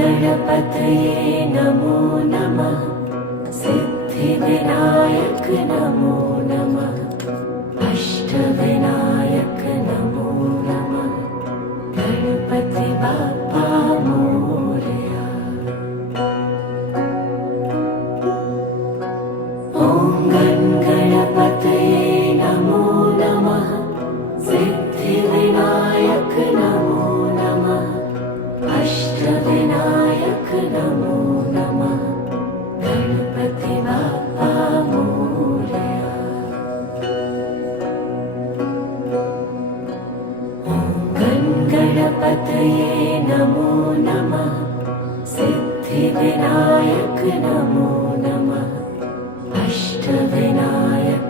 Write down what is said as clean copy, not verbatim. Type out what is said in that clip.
गणपतये नमो नमः। सिद्धिविनायक नमो नमः। अष्टविनायक नमो नमः। गणपति बाप्पा मोरया। ॐ गणपतये नमो नमः। सिद्धिविनायक नमो नमः। अष्टविनायक नमो नमः। गणपति बाप्पा मोरया। ॐ गणपतये नमो नमः। सिद्धिविनायक नमो नमः। अष्टविनायक